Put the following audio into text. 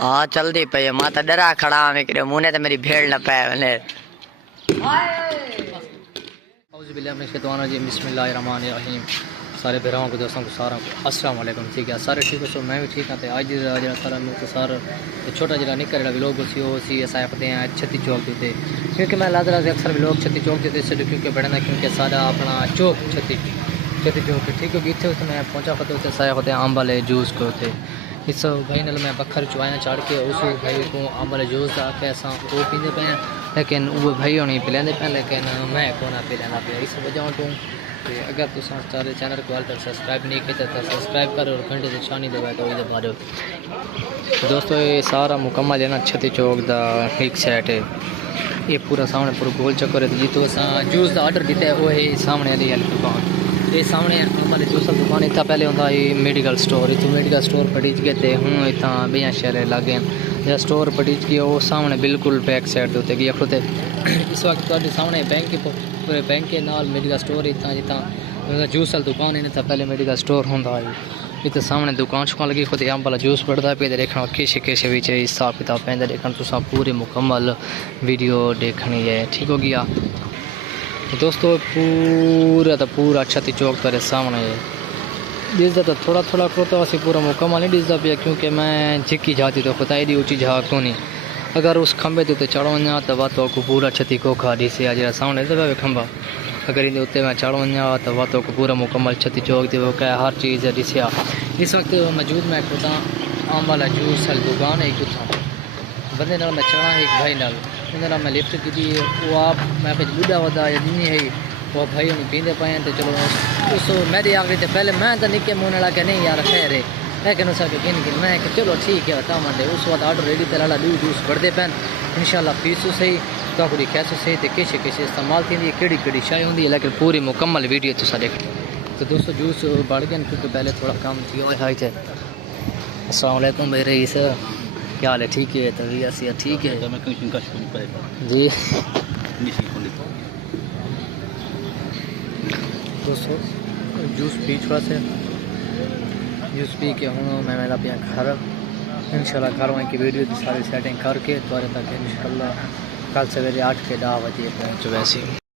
ہاں چل دی پئی ماں تا ڈرا کھڑا ہوں کہ منہ نے تے میری بھیڑ نہ پے ونے اعوذ باللہ من الشیطان الرجیم بسم اللہ الرحمن الرحیم سارے بھراؤں کو دوستوں کو سارا السلام علیکم ٹھیک ہے سارے ٹھیک ہو میں بھی ٹھیک ہوں تے اج جڑا سارا مختصر چھوٹا جڑا نکل جڑا ویلوگ سی وہ سی اسا پتے ہیں چھتی چوک تے کیونکہ میں لادرا سے اکثر ویلوگ چھتی چوک تے اس لیے کیونکہ بڑھنا کیونکہ سارا اپنا چوک چھتی چوک ٹھیک ہے ایتھے میں پہنچا خطے تے سایہ ہوتے آم والے جوس کو تے اس بھائی نال میں بکھر چوائیں چڑھ کے اس بھائی کو آم والے جوس آ کے اساں وہ پیندے پے لیکن وہ بھائی ہونی پلیندے پے لیکن میں کونا پلیندا پیا اس وجہ تو اگر تساں سارے چینل کو تک سبسکرائب نہیں کیتا تو سبسکرائب کرو اور گھنٹے کی نشانی دبا کے دے بارے دوستو یہ سارا مکمل ہے نا چھتی چوک دا ایک سائٹ ہے یہ پورا سامنے پورا گول چکر ہے جتو اساں جوس دا آرڈر دیتا ہے وہ ہے سامنے والی دکان یہ سامنے ہمارے جوس کی دکان اتنا پہلے ہوتا ہے میڈیکل سٹور اتو میڈیکل سٹور پڑی گئے تھے ہوں اتنا بیاں شہرے لگے جہاں سٹور پڑی گئی وہ سامنے بالکل بیک سائڈ ہوتے گیا کھوتے اس وقت تھوڑے سامنے بینک پورے بینک کے نال میڈیکل سٹور اتنا جتنا جوس والی دکان ہے اتنا پہلے میڈیکل سٹور ہوتا ہے اتنے سامنے دکان شکان لگی خود آم والا جوس بڑھتا پہ دیکھنا کیسے کیسے بھی حساب کتاب پہ دیکھنا تو پوری مکمل ویڈیو دیکھنی ہے ٹھیک ہو گیا دوستو پورا چھتی چوک تارے سامنے ہے ڈستا تو تھوڑا تھوڑا کھوتا اسی پورا مکمل نہیں ڈستا پیا کیونکہ میں جھکی جاتی تو خدا ایڈی اونچی جھا کو نہیں اگر اس کھمبے تے چڑھو ونجا تو واتو کو پورا چھتی کوکھا ڈسے جا سامنے تو کھمبا اگر ان اتنے میں چڑھ ونجا تو واتو کو پورا مکمل چھتی چوک تے وہ کہ ہر چیز ڈسیا اس وقت موجود میں کھوتا آم والا جوس والی دکان ہے کتنا بندے نال میں چڑھا ایک بھائی نال انہوں میں لفٹ کی وہ آپ میں کچھ بڑھا ودا یا جنی ہے وہ بھائی انہیں پیندے پائے تو چلو اس میری آخری تے پہلے میں تو نکے منہ لگا کہ نہیں یار خیر ہے لیکن اس کے گن میں کہ چلو ٹھیک ہے بتا منڈے اس وقت آرڈر ریڈی تے لالا دو جوس بڑھتے پین انشاءاللہ پیسو صحیح تو کوئی کیسو صحیح تے کیسے کیسے استعمال تھی کیڑی کیڑی شے ہوندی ہے لیکن پوری مکمل ویڈیو تو دیکھ تو دوستو جوس بڑھ گئے کیونکہ پہلے تھوڑا کام تھی ہے السلام علیکم بھائی رئیس کیا حال ہے ٹھیک ہے تو ٹھیک ہے جی دوستو جوس پی چھوڑا سے جوس پی کے ہوں میں میرا پیا گھر انشاءاللہ گھر وہیں کی ویڈیو کی ساری سیٹنگ کر کے تو تک انشاءاللہ کل سویرے 8 کے 10 بجے پہنچ ویسے